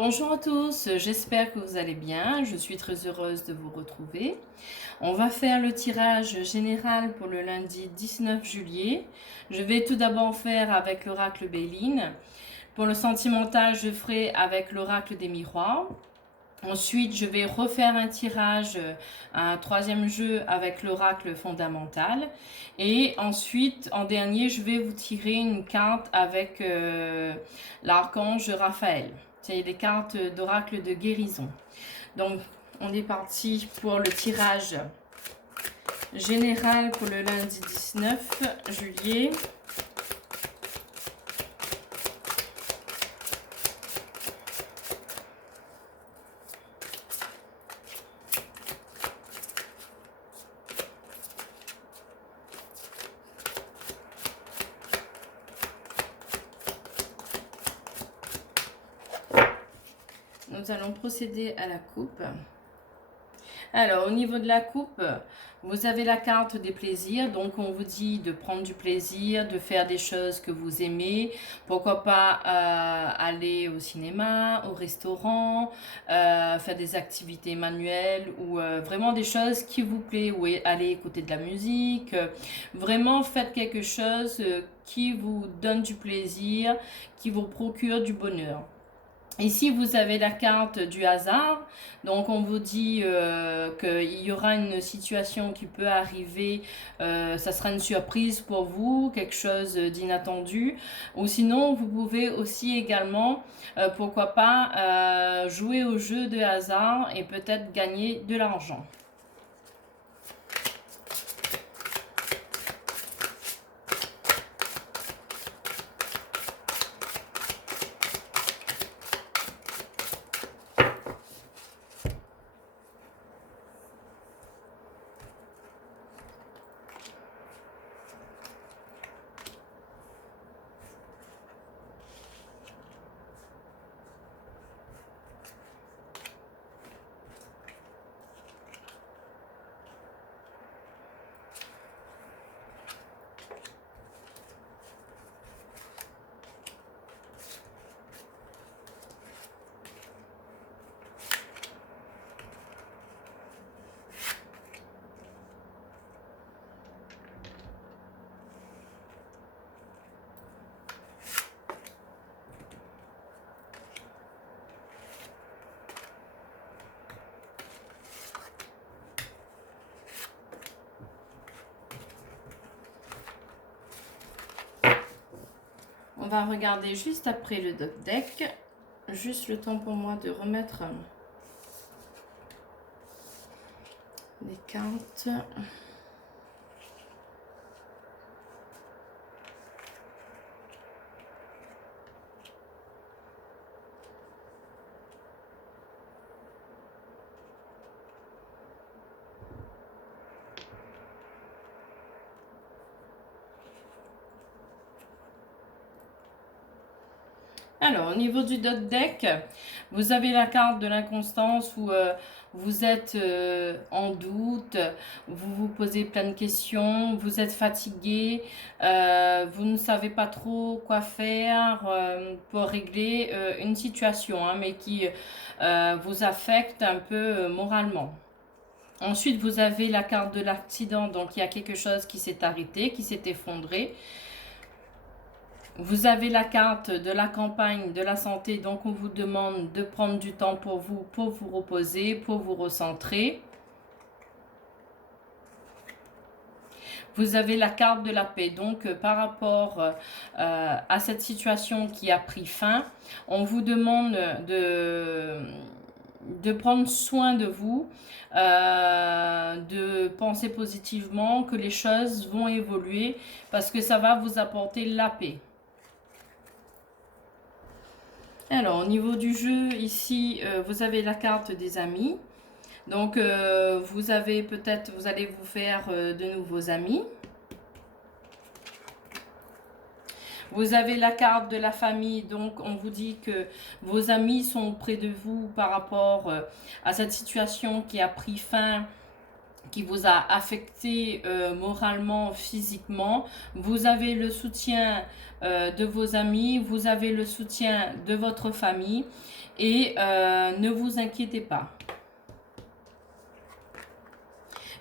Bonjour à tous, j'espère que vous allez bien. Je suis très heureuse de vous retrouver. On va faire le tirage général pour le lundi 19 juillet. Je vais tout d'abord faire avec l'oracle Béline. Pour le sentimental, je ferai avec l'oracle des miroirs. Ensuite, je vais refaire un tirage, un troisième jeu avec l'oracle fondamental. Et ensuite, en dernier, je vais vous tirer une carte avec l'archange Raphaël. C'est les cartes d'oracle de guérison. Donc, on est parti pour le tirage général pour le lundi 19 juillet. Nous allons procéder à la coupe. Alors, au niveau de la coupe, vous avez la carte des plaisirs. Donc, on vous dit de prendre du plaisir, de faire des choses que vous aimez. Pourquoi pas aller au cinéma, au restaurant, faire des activités manuelles ou vraiment des choses qui vous plaisent. Ou aller écouter de la musique. Vraiment, faites quelque chose qui vous donne du plaisir, qui vous procure du bonheur. Ici, vous avez la carte du hasard. Donc, on vous dit qu'il y aura une situation qui peut arriver. Ça sera une surprise pour vous, quelque chose d'inattendu. Ou sinon, vous pouvez aussi également, pourquoi pas, jouer au jeu de hasard et peut-être gagner de l'argent. On va regarder juste après le deck. Juste le temps pour moi de remettre les cartes. Alors, au niveau du deck, vous avez la carte de l'inconstance où vous êtes en doute, vous vous posez plein de questions, vous êtes fatigué, vous ne savez pas trop quoi faire pour régler une situation, hein, mais qui vous affecte un peu moralement. Ensuite, vous avez la carte de l'accident, donc il y a quelque chose qui s'est arrêté, qui s'est effondré. Vous avez la carte de la campagne, de la santé, donc on vous demande de prendre du temps pour vous reposer, pour vous recentrer. Vous avez la carte de la paix, donc par rapport à cette situation qui a pris fin, on vous demande de prendre soin de vous, de penser positivement, que les choses vont évoluer parce que ça va vous apporter la paix. Alors, au niveau du jeu, ici, vous avez la carte des amis. Donc, vous allez vous faire de nouveaux amis. Vous avez la carte de la famille, donc on vous dit que vos amis sont près de vous par rapport à cette situation qui a pris fin qui vous a affecté moralement, physiquement. Vous avez le soutien de vos amis, vous avez le soutien de votre famille et ne vous inquiétez pas.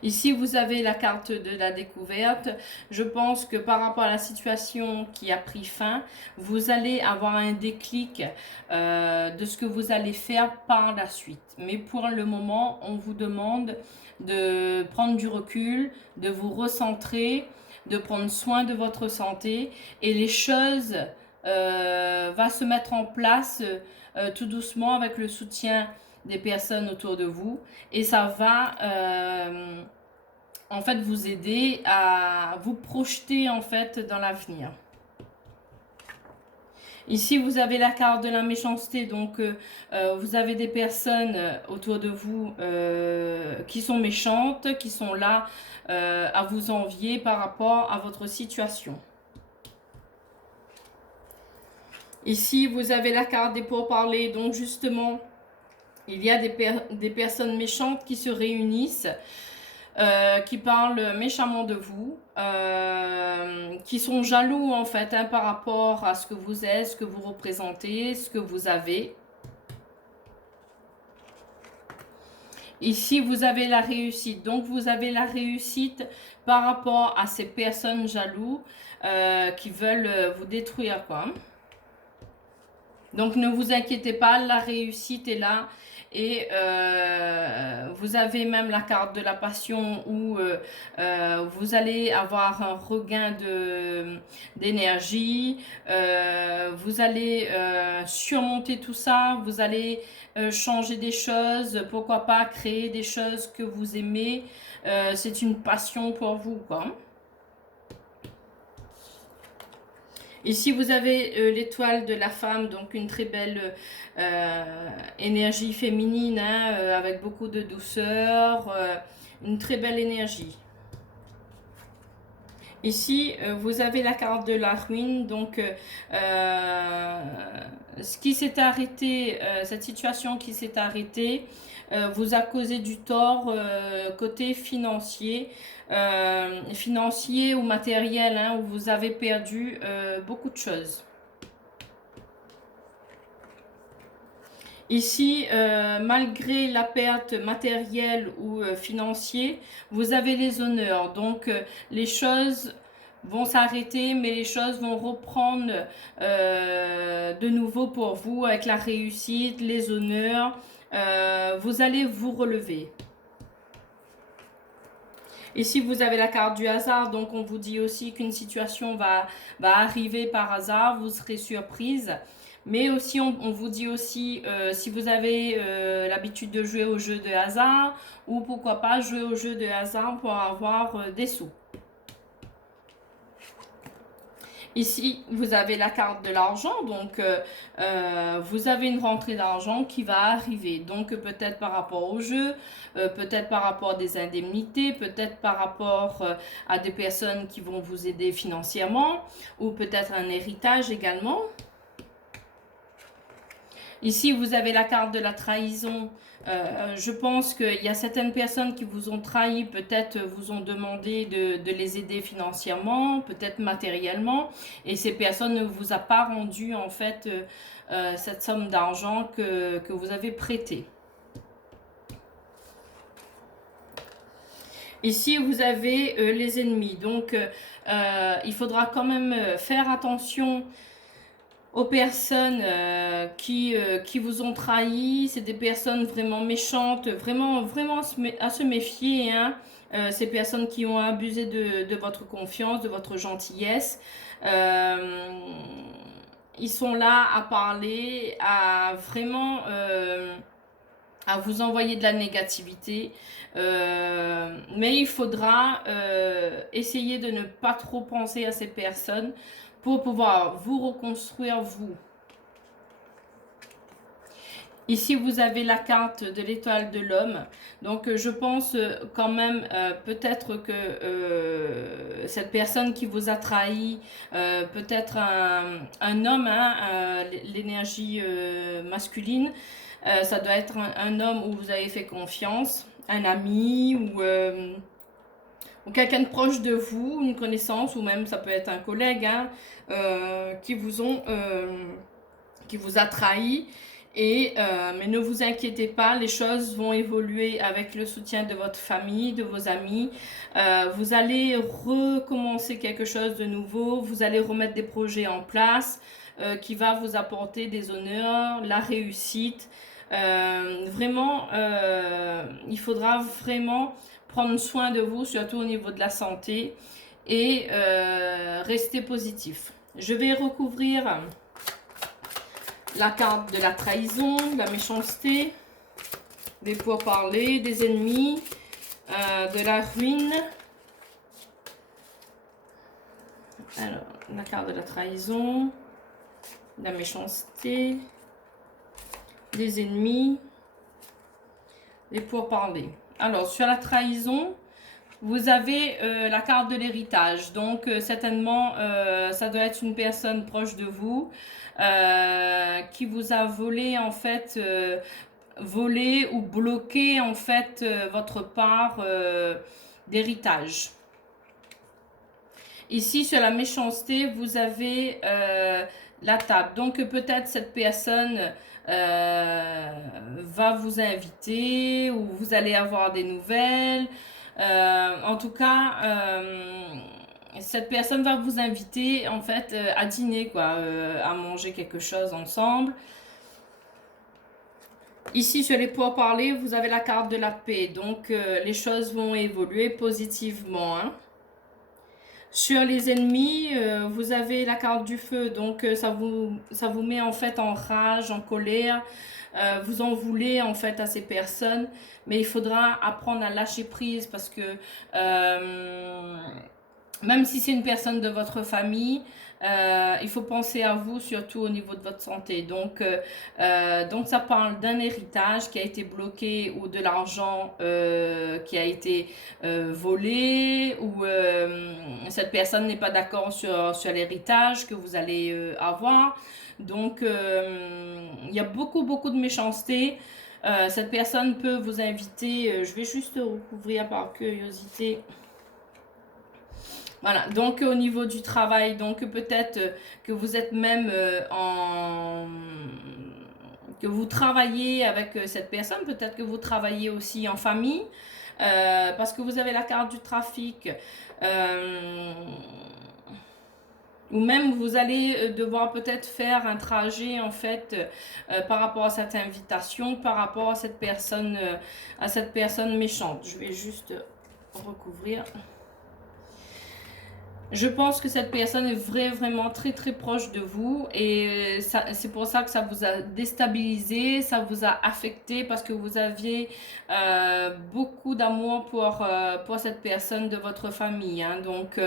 Ici, vous avez la carte de la découverte. Je pense que par rapport à la situation qui a pris fin, vous allez avoir un déclic de ce que vous allez faire par la suite. Mais pour le moment, on vous demande de prendre du recul, de vous recentrer, de prendre soin de votre santé et les choses vont se mettre en place tout doucement avec le soutien des personnes autour de vous et ça va en fait vous aider à vous projeter en fait dans l'avenir. Ici, vous avez la carte de la méchanceté, donc vous avez des personnes autour de vous qui sont méchantes, qui sont là à vous envier par rapport à votre situation. Ici, vous avez la carte des pourparlers, donc justement, il y a des personnes méchantes qui se réunissent, qui parlent méchamment de vous, qui sont jaloux en fait hein, par rapport à ce que vous êtes, ce que vous représentez, ce que vous avez. Ici, vous avez la réussite. Donc, vous avez la réussite par rapport à ces personnes jaloux qui veulent vous détruire, quoi. Donc, ne vous inquiétez pas, la réussite est là. Et vous avez même la carte de la passion où vous allez avoir un regain d'énergie. Vous allez surmonter tout ça. Vous allez changer des choses. Pourquoi pas créer des choses que vous aimez. C'est une passion pour vous, quoi. Ici, vous avez l'étoile de la femme, donc une très belle énergie féminine, hein, avec beaucoup de douceur, une très belle énergie. Ici, vous avez la carte de la ruine, donc ce qui s'est arrêté, cette situation qui s'est arrêtée, vous a causé du tort côté financier, financier ou matériel, hein, où vous avez perdu beaucoup de choses. Ici, malgré la perte matérielle ou financière, vous avez les honneurs. Donc, les choses vont s'arrêter, mais les choses vont reprendre de nouveau pour vous avec la réussite, les honneurs. Vous allez vous relever. Ici, vous avez la carte du hasard, donc on vous dit aussi qu'une situation va arriver par hasard, vous serez surprise. Mais aussi, on vous dit aussi, si vous avez l'habitude de jouer au jeu de hasard, ou pourquoi pas jouer au jeu de hasard pour avoir des sous. Ici, vous avez la carte de l'argent, donc vous avez une rentrée d'argent qui va arriver. Donc peut-être par rapport au jeu, peut-être par rapport à des indemnités, peut-être par rapport à des personnes qui vont vous aider financièrement, ou peut-être un héritage également. Ici, vous avez la carte de la trahison. Je pense qu'il y a certaines personnes qui vous ont trahi, peut-être vous ont demandé de les aider financièrement, peut-être matériellement, et ces personnes ne vous ont pas rendu en fait cette somme d'argent que vous avez prêtée. Ici, vous avez les ennemis, donc il faudra quand même faire attention aux personnes qui vous ont trahi. C'est des personnes vraiment méchantes, vraiment à se méfier, hein. Ces personnes qui ont abusé de votre confiance, de votre gentillesse. Ils sont là à parler, à vraiment à vous envoyer de la négativité. Mais il faudra essayer de ne pas trop penser à ces personnes pour pouvoir vous reconstruire vous. Ici, vous avez la carte de l'étoile de l'homme. Donc, je pense quand même peut-être que cette personne qui vous a trahi, peut-être un homme, hein, l'énergie masculine, ça doit être un homme où vous avez fait confiance. un ami ou quelqu'un de proche de vous, une connaissance, ou même ça peut être un collègue, hein, qui vous a trahi. Mais ne vous inquiétez pas, les choses vont évoluer avec le soutien de votre famille, de vos amis. Vous allez recommencer quelque chose de nouveau, vous allez remettre des projets en place qui va vous apporter des honneurs, la réussite. Vraiment, il faudra vraiment prendre soin de vous, surtout au niveau de la santé, et rester positif. Je vais recouvrir la carte de la trahison, de la méchanceté, des pourparlers, des ennemis, de la ruine. Alors, la carte de la trahison, de la méchanceté, des ennemis, des pourparlers. Alors, sur la trahison, vous avez la carte de l'héritage. Donc, certainement, ça doit être une personne proche de vous qui vous a volé, en fait, volé ou bloqué, en fait, votre part d'héritage. Ici, sur la méchanceté, vous avez la table. Donc, peut-être cette personne va vous inviter ou vous allez avoir des nouvelles. En tout cas, cette personne va vous inviter en fait à dîner, quoi, à manger quelque chose ensemble. Ici, sur les pourparlers, vous avez la carte de la paix. Donc, les choses vont évoluer positivement, hein. Sur les ennemis, vous avez la carte du feu, donc ça vous met en fait en rage, en colère. Vous en voulez en fait à ces personnes, mais il faudra apprendre à lâcher prise parce que même si c'est une personne de votre famille, il faut penser à vous, surtout au niveau de votre santé. Donc ça parle d'un héritage qui a été bloqué ou de l'argent qui a été volé ou cette personne n'est pas d'accord sur l'héritage que vous allez avoir. Donc, il y a beaucoup de méchanceté. Cette personne peut vous inviter, je vais juste recouvrir par curiosité. Voilà, donc au niveau du travail, donc peut-être que vous êtes même que vous travaillez avec cette personne, peut-être que vous travaillez aussi en famille, parce que vous avez la carte du trafic, ou même vous allez devoir peut-être faire un trajet en fait par rapport à cette invitation, par rapport à cette personne méchante. Je vais juste recouvrir. Je pense que cette personne est vraiment très proche de vous et c'est pour ça que ça vous a déstabilisé, ça vous a affecté parce que vous aviez beaucoup d'amour pour cette personne de votre famille, hein. Donc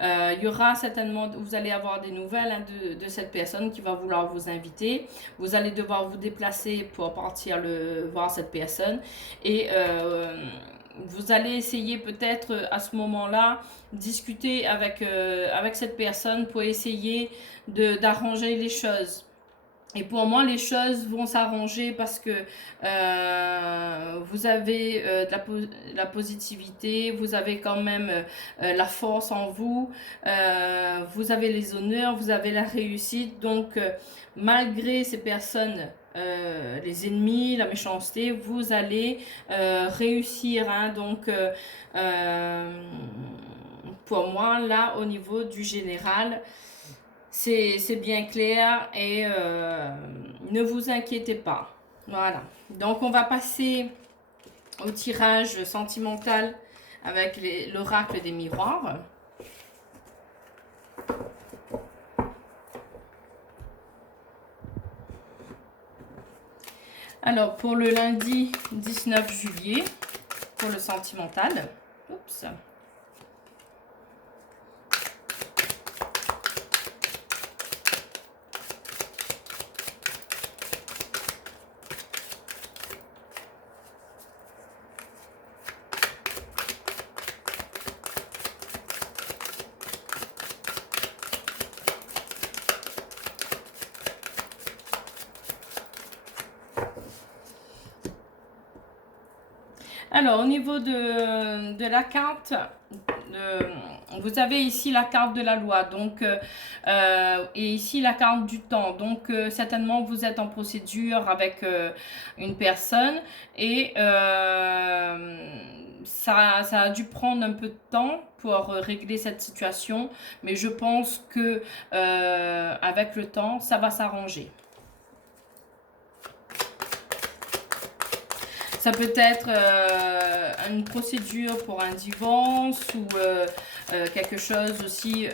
il y aura certainement, vous allez avoir des nouvelles, hein, de cette personne qui va vouloir vous inviter. Vous allez devoir vous déplacer pour partir voir cette personne et vous allez essayer peut-être à ce moment-là discuter avec cette personne pour essayer d'arranger les choses. Et pour moi, les choses vont s'arranger parce que vous avez de la positivité, vous avez quand même la force en vous, vous avez les honneurs, vous avez la réussite. Donc, malgré ces personnes, les ennemis, la méchanceté, vous allez réussir, hein. Donc, pour moi, là, au niveau du général, c'est bien clair et ne vous inquiétez pas. Voilà. Donc, on va passer au tirage sentimental avec l'oracle des miroirs. Alors, pour le lundi 19 juillet, pour le sentimental. Oups. Alors, au niveau de la carte, vous avez ici la carte de la loi, donc, et ici la carte du temps. Donc, certainement, vous êtes en procédure avec une personne et ça a dû prendre un peu de temps pour régler cette situation, mais je pense que avec le temps, ça va s'arranger. Ça peut être une procédure pour un divorce ou quelque chose aussi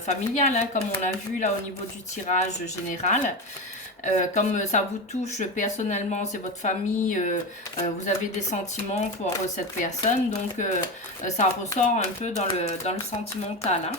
familial, hein, comme on a vu là au niveau du tirage général. Comme ça vous touche personnellement, c'est votre famille, vous avez des sentiments pour cette personne, donc ça ressort un peu dans le sentimental, hein.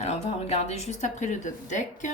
Alors, on va regarder juste après le deck.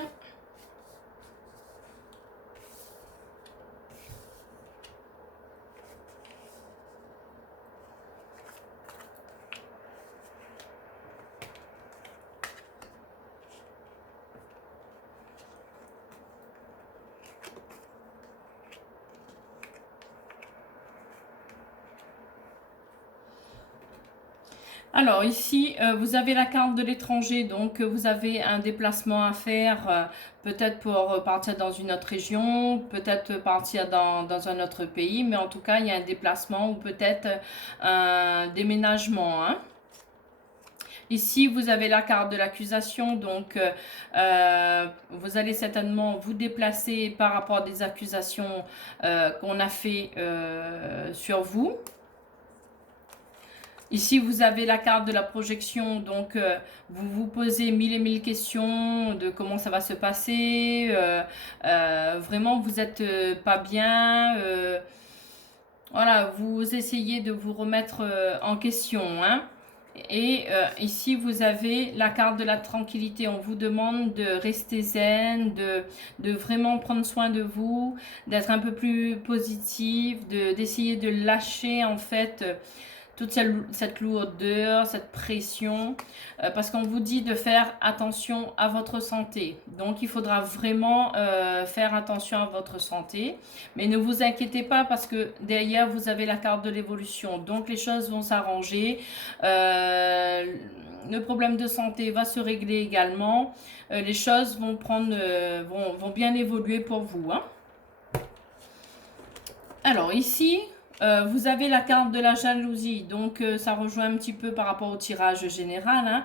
Alors ici, vous avez la carte de l'étranger, donc vous avez un déplacement à faire, peut-être pour partir dans une autre région, peut-être partir dans un autre pays, mais en tout cas, il y a un déplacement ou peut-être un déménagement, hein. Ici, vous avez la carte de l'accusation, donc vous allez certainement vous déplacer par rapport à des accusations qu'on a fait sur vous. Ici, vous avez la carte de la projection, donc vous vous posez mille et mille questions de comment ça va se passer. Vraiment, vous n'êtes pas bien. Voilà, vous essayez de vous remettre en question, hein. Et ici, vous avez la carte de la tranquillité. On vous demande de rester zen, de vraiment prendre soin de vous, d'être un peu plus positif, d'essayer de lâcher en fait toute cette lourdeur, cette pression, parce qu'on vous dit de faire attention à votre santé. Donc, il faudra vraiment faire attention à votre santé. Mais ne vous inquiétez pas parce que derrière, vous avez la carte de l'évolution. Donc, les choses vont s'arranger. Le problème de santé va se régler également. Les choses vont vont bien évoluer pour vous, hein. Alors, ici... vous avez la carte de la jalousie, donc ça rejoint un petit peu par rapport au tirage général, hein.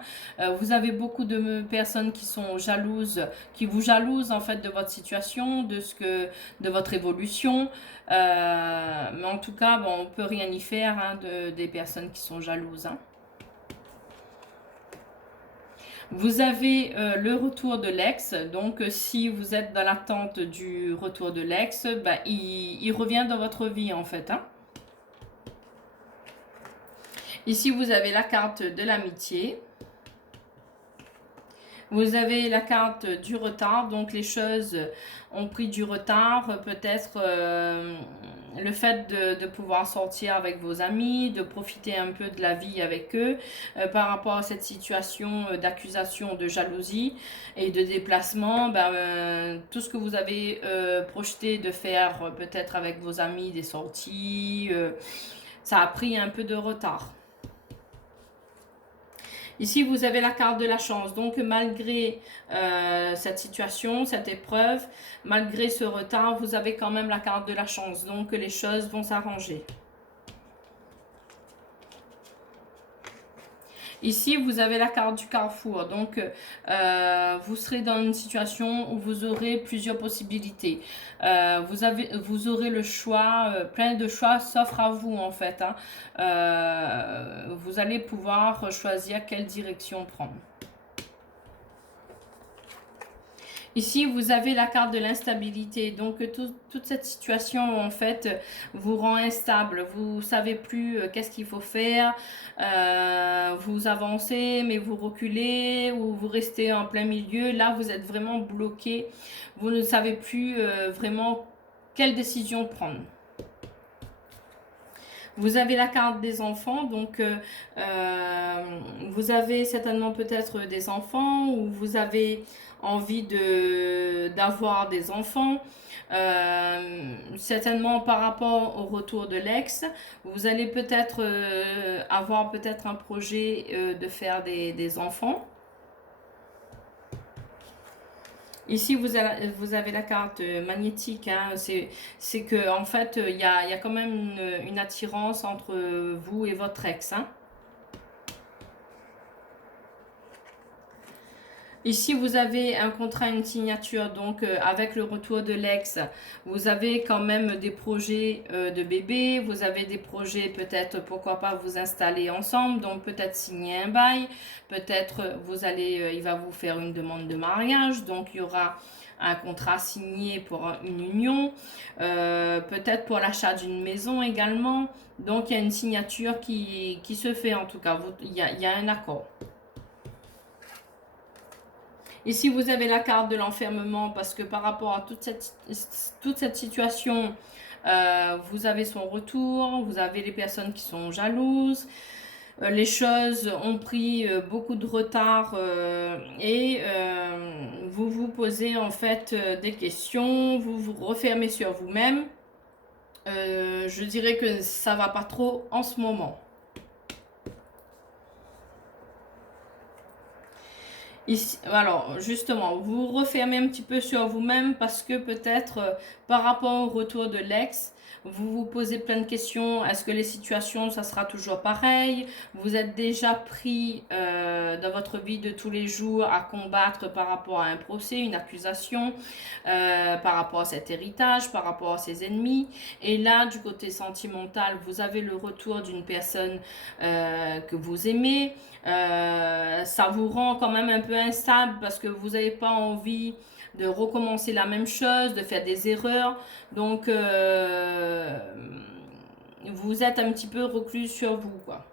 Vous avez beaucoup de personnes qui sont jalouses, qui vous jalousent en fait de votre situation, de votre évolution. Mais en tout cas, bon, on peut rien y faire, hein, des personnes qui sont jalouses, hein. Vous avez le retour de l'ex, donc si vous êtes dans l'attente du retour de l'ex, bah, il revient dans votre vie en fait, hein. Ici, vous avez la carte de l'amitié. Vous avez la carte du retard, donc les choses ont pris du retard. Peut-être le fait de pouvoir sortir avec vos amis, de profiter un peu de la vie avec eux par rapport à cette situation d'accusation de jalousie et de déplacement. Tout ce que vous avez projeté de faire peut-être avec vos amis, des sorties, ça a pris un peu de retard. Ici, vous avez la carte de la chance. Donc, malgré cette situation, cette épreuve, malgré ce retard, vous avez quand même la carte de la chance. Donc, les choses vont s'arranger. Ici, vous avez la carte du carrefour. Donc, vous serez dans une situation où vous aurez plusieurs possibilités. Vous aurez le choix, plein de choix s'offrent à vous en fait, hein. Vous allez pouvoir choisir quelle direction prendre. Ici, vous avez la carte de l'instabilité. Donc, toute cette situation, en fait, vous rend instable. Vous ne savez plus qu'est-ce qu'il faut faire. Vous avancez, mais vous reculez ou vous restez en plein milieu. Là, vous êtes vraiment bloqué. Vous ne savez plus vraiment quelle décision prendre. Vous avez la carte des enfants, donc vous avez certainement peut-être des enfants ou vous avez envie d'avoir des enfants. Certainement par rapport au retour de l'ex, vous allez peut-être avoir peut-être un projet de faire des enfants. Ici, vous avez la carte magnétique, hein. C'est que en fait, il y a quand même une attirance entre vous et votre ex, hein. Ici, vous avez un contrat, une signature, donc avec le retour de l'ex, vous avez quand même des projets de bébé, vous avez des projets peut-être, pourquoi pas, vous installer ensemble, donc peut-être signer un bail, peut-être il va vous faire une demande de mariage, donc il y aura un contrat signé pour une union, peut-être pour l'achat d'une maison également, donc il y a une signature qui se fait en tout cas, il y a un accord. Ici, vous avez la carte de l'enfermement parce que par rapport à toute cette situation, vous avez son retour, vous avez les personnes qui sont jalouses, les choses ont pris beaucoup de retard et vous vous posez en fait des questions, vous vous refermez sur vous-même. Je dirais que ça va pas trop en ce moment. Ici, alors, justement, vous refermez un petit peu sur vous-même parce que peut-être par rapport au retour de l'ex, vous vous posez plein de questions. Est-ce que les situations, ça sera toujours pareil? Vous êtes déjà pris dans votre vie de tous les jours à combattre par rapport à un procès, une accusation, par rapport à cet héritage, par rapport à ses ennemis. Et là, du côté sentimental, vous avez le retour d'une personne que vous aimez. Ça vous rend quand même un peu instable parce que vous n'avez pas envie de recommencer la même chose, de faire des erreurs. Donc, vous êtes un petit peu reclus sur vous, quoi.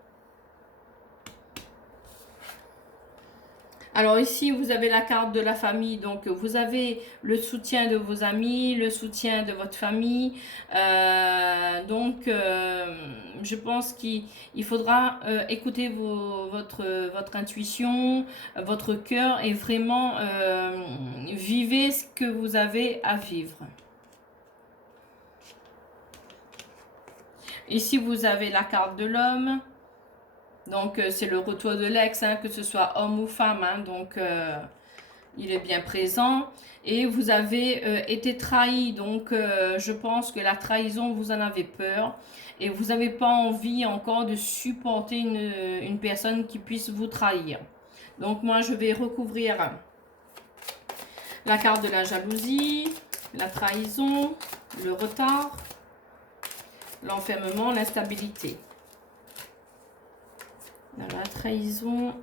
Alors ici, vous avez la carte de la famille, donc vous avez le soutien de vos amis, le soutien de votre famille. Donc, je pense qu'il faudra écouter votre intuition, votre cœur et vraiment vivez ce que vous avez à vivre. Ici, vous avez la carte de l'homme. Donc, c'est le retour de l'ex, hein, que ce soit homme ou femme. Hein, donc, il est bien présent. Et vous avez été trahi. Donc, je pense que la trahison, vous en avez peur. Et vous n'avez pas envie encore de supporter une personne qui puisse vous trahir. Donc, moi, je vais recouvrir la carte de la jalousie, la trahison, le retard, l'enfermement, l'instabilité. La trahison,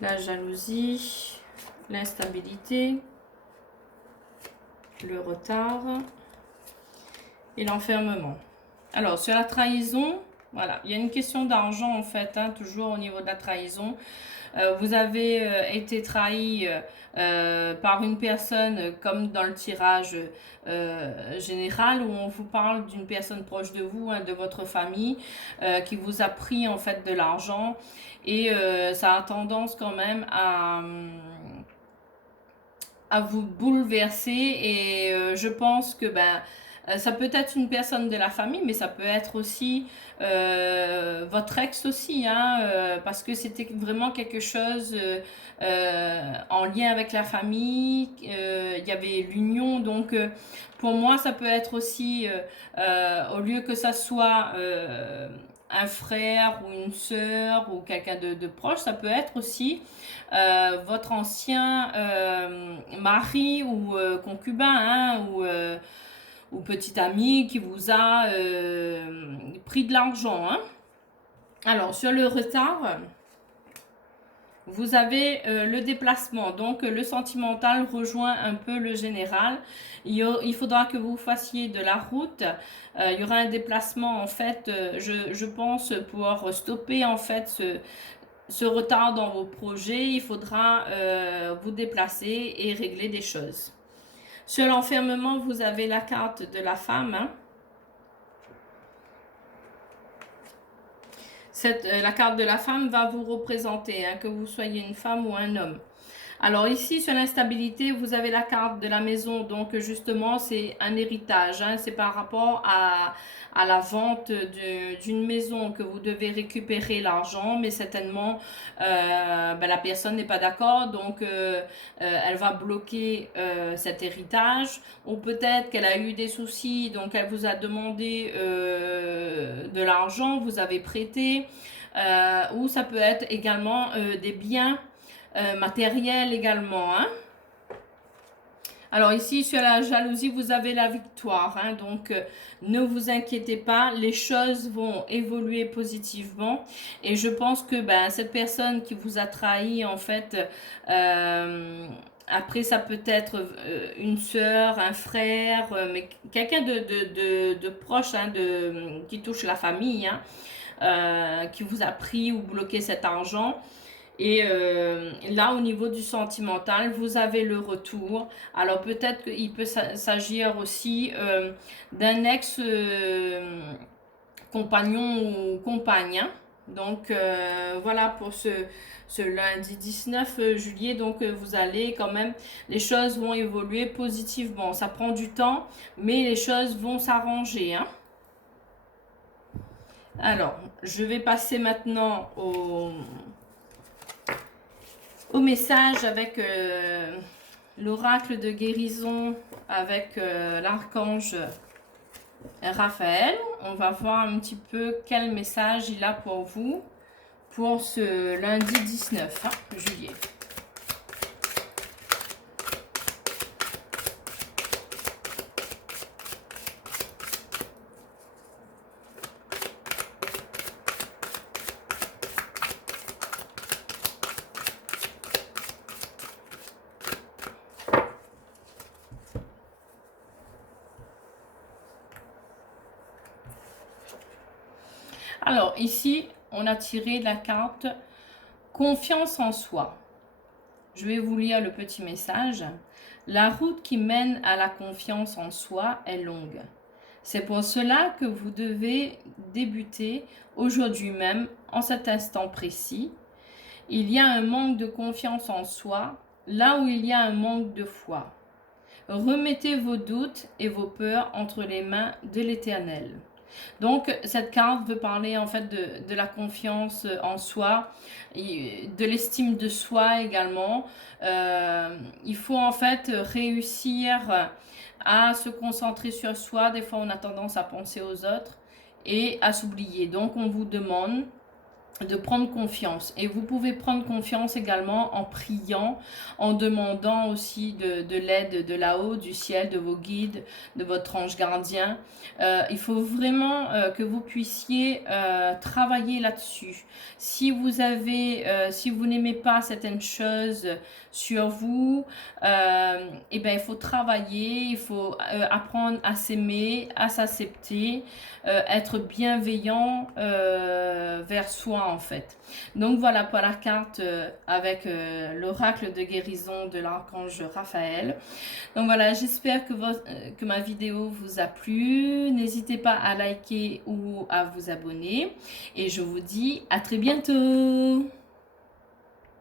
la jalousie, l'instabilité, le retard et l'enfermement. Alors, sur la trahison, voilà, il y a une question d'argent en fait, hein, toujours au niveau de la trahison. Vous avez été trahi par une personne comme dans le tirage général où on vous parle d'une personne proche de vous, hein, de votre famille, qui vous a pris en fait de l'argent et ça a tendance quand même à vous bouleverser et je pense que ça peut être une personne de la famille, mais ça peut être aussi votre ex aussi, hein, parce que c'était vraiment quelque chose en lien avec la famille. Il y avait l'union, donc pour moi, ça peut être aussi, au lieu que ça soit un frère ou une sœur ou quelqu'un de proche. Ça peut être aussi votre ancien mari ou concubin, hein, ou petit ami qui vous a pris de l'argent. Hein. Alors, sur le retard, vous avez le déplacement. Donc, le sentimental rejoint un peu le général. Il faudra que vous fassiez de la route. Il y aura un déplacement, en fait, je pense, pour stopper, en fait, ce retard dans vos projets. Il faudra vous déplacer et régler des choses. Sur l'enfermement, vous avez la carte de la femme. Hein. La carte de la femme va vous représenter, hein, que vous soyez une femme ou un homme. Alors ici, sur l'instabilité, vous avez la carte de la maison. Donc justement, c'est un héritage. Hein, c'est par rapport à la vente d'une maison que vous devez récupérer l'argent. Mais certainement, la personne n'est pas d'accord. Donc, elle va bloquer cet héritage. Ou peut-être qu'elle a eu des soucis. Donc, elle vous a demandé de l'argent. Vous avez prêté. Ou ça peut être également des biens matériel également. Hein. Alors ici, sur la jalousie, vous avez la victoire. Hein. Donc, ne vous inquiétez pas, les choses vont évoluer positivement. Et je pense que cette personne qui vous a trahi, en fait, après, ça peut être une sœur, un frère, mais quelqu'un de proche, hein, qui touche la famille, hein, qui vous a pris ou bloqué cet argent. Et là, au niveau du sentimental, vous avez le retour. Alors peut-être qu'il peut s'agir aussi d'un ex-compagnon ou compagne. Hein. Donc voilà pour ce lundi 19 juillet. Donc vous allez quand même, les choses vont évoluer positivement. Ça prend du temps, mais les choses vont s'arranger. Hein. Alors, je vais passer maintenant au message avec l'oracle de guérison avec l'archange Raphaël. On va voir un petit peu quel message il a pour vous pour ce lundi 19 juillet. Alors ici, on a tiré la carte confiance en soi. Je vais vous lire le petit message. La route qui mène à la confiance en soi est longue. C'est pour cela que vous devez débuter aujourd'hui même, en cet instant précis. Il y a un manque de confiance en soi, là où il y a un manque de foi. Remettez vos doutes et vos peurs entre les mains de l'Éternel. Donc, cette carte veut parler en fait de la confiance en soi, de l'estime de soi également. Il faut en fait réussir à se concentrer sur soi. Des fois, on a tendance à penser aux autres et à s'oublier. Donc, on vous demande de prendre confiance. Et vous pouvez prendre confiance également en priant, en demandant aussi de l'aide de là-haut, du ciel, de vos guides, de votre ange gardien. Il faut vraiment que vous puissiez travailler là-dessus. Si vous avez, si vous n'aimez pas certaines choses sur vous, il faut travailler, il faut apprendre à s'aimer, à s'accepter, être bienveillant vers soi en fait. Donc voilà pour la carte avec l'oracle de guérison de l'archange Raphaël. Donc voilà, j'espère que ma vidéo vous a plu. N'hésitez pas à liker ou à vous abonner. Et je vous dis à très bientôt.